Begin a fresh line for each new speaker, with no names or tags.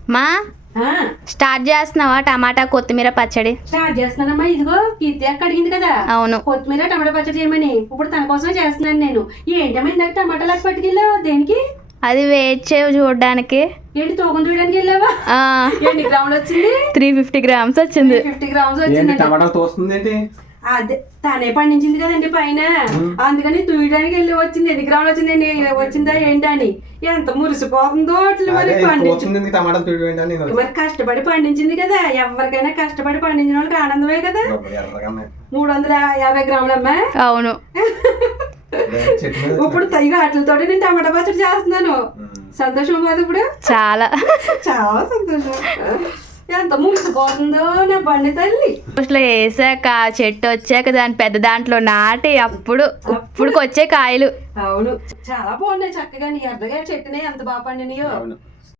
మా స్టార్ట్ చేస్తున్నావా టమాటా కొత్తిమీర పచ్చడి?
స్టార్ట్ చేస్తున్నానమ్మా. ఇదిగో కీర్తి అక్క అడిగింది కదా
అవును,
కొత్తిమీర టమాటా పచ్చడి చేయమని. ఇప్పుడు తన కోసమే చేస్తున్నాను నేను. ఏంటమ్మా ఇందాక టమాటాలకు పట్టుకెళ్ళావు దేనికి?
అది వెయిట్ చేయవు చూడడానికి.
ఏంటి తూకం చూడడానికి వెళ్ళావా? ఎన్ని గ్రాములు వచ్చింది?
350 grams వచ్చింది.
50 గ్రామ్స్ వచ్చింది.
టమాటా తోస్తుంది.
అదే తనే పండించింది కదండి పైన, అందుకని తూయడానికి వెళ్ళి వచ్చింది. ఎన్ని గ్రాములు వచ్చిందండి? వచ్చిందా ఏంటని ఎంత మురిసిపోతుందో అట్లా. మరి మరి కష్టపడి పండించింది కదా. ఎవరికైనా కష్టపడి పండించిన వాళ్ళకి ఆనందమే కదా. 350 గ్రాములమ్మా.
అవును.
ఇప్పుడు తగిన వాటితో నేను టమాటా పచ్చడి చేస్తున్నాను. సంతోషం కాదు ఇప్పుడు?
చాలా
చాలా సంతోషం. ఎంత మురిసిపోతుందో నా బండి తల్లి.
అసలు వేసాక చెట్టు వచ్చాక దాని పెద్ద దాంట్లో నాటి అప్పుడు వచ్చే కాయలు.
అవును చాలా బాగున్నాయి చక్కగా. నీ ఎర్రగా చెట్టునే ఎంత బాగా పండినాయో.